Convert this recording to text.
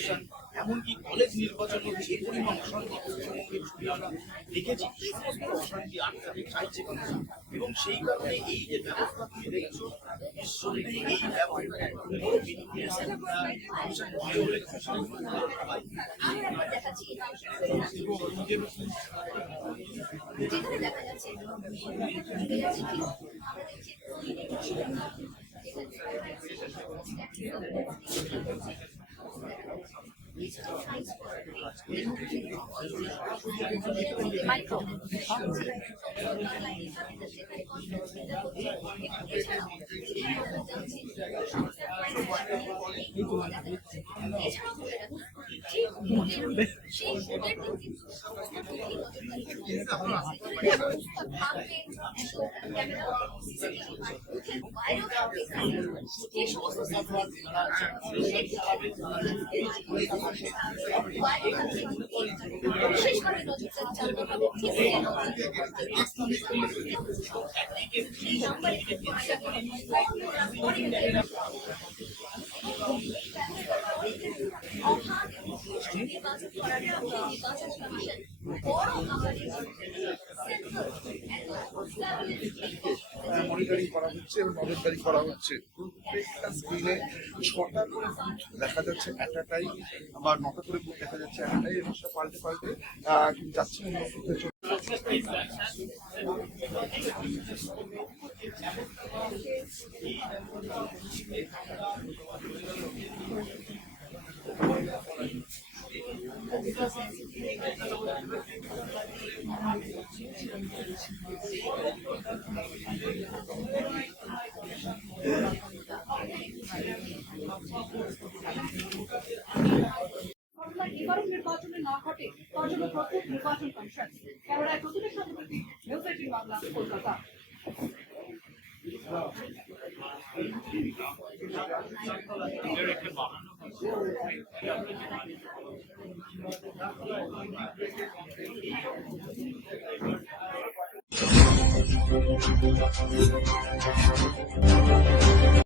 Election, এমনকি college নির্বাচন যে পরিমাণ অশান্তি পশ্চিমবঙ্গের ছবি আমরা দেখেছি, সমস্ত অশান্তি আটকাতে চাইছে কিন্তু। এবং সেই কারণে এই যে ব্যবস্থা তুমি দেখছো, নিঃসন্দেহে এই বিশেষভাবে নজরদারি জানতে হবে নির্বাচন করার পক্ষে নির্বাচন কমিশন বড় মনিটরিং করা হচ্ছে এবং নজরদারি করা হচ্ছে। প্রত্যেকটা স্ক্রিনে 6টা করে বুথ দেখা যাচ্ছে এটাটাই, আবার 9টা করে বুথ দেখা যাচ্ছে এটাটাই, এবং সেটা পাল্টে পাল্টে যাচ্ছে অন্য বুথে চলে। নির্বাচনে না ঘটে তার জন্য প্রত্যেক নির্বাচন কমিশন। ক্যামেরায় প্রতিনিধি সভাপতি, নিউজ 18 বাংলা, কলকাতা।